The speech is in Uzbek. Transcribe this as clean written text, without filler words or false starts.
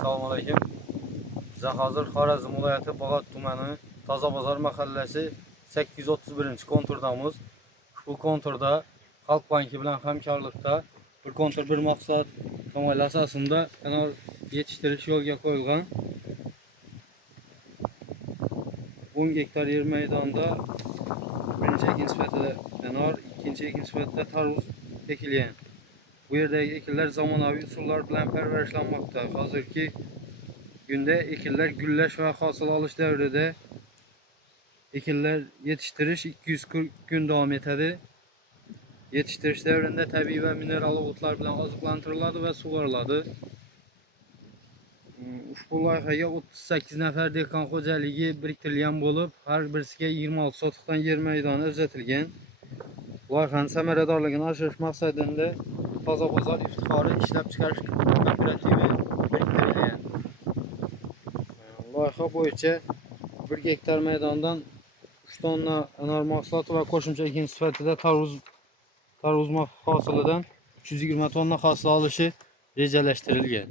Assalomu alaykum. Bize hazır Xorazm viloyati Bog'ot tumani Tozabozor mahallasi 831-konturdamiz. Bu konturda Xalq banki bilan hamkorlikda bir kontur bir maqsad tamoyil asosida anor yetishtirish yo'lga qo'yilgan. 10 gektar yer maydonida birinchi ekin sifatida anor, ikkinchi ekin sifatida tarvuz ekilgan. Bu yerdagi ekinlar zamonaviy usullar bilan parvarishlanmoqda. Hozirgi günde ekinler güllash ve hosil olish davrida ekinler yetiştirish 240 gün devam etadi. Yetiştirish davrida tabiiy ve mineral o'tlar bilan oziqlantiriladi ve sug'oriladi. Ushbu loyihaga 38 nafar dehqon xo'jaligi biriktirilgan bo'lib, har birisiga 26 sotiqdan yer maydoni ajratilgan. Loyihaning samaradorligini oshirish maqsadida Tozabozor iftixori ishlab chiqarish kooperativi biriktirilgan. Loyiha bo'yicha 1 gektar maydondan 3 tonna anor mahsuloti va qo'shimcha ekin sifatida tarvuz hosilidan 320 tonna hosil olishi rejalashtirilgan.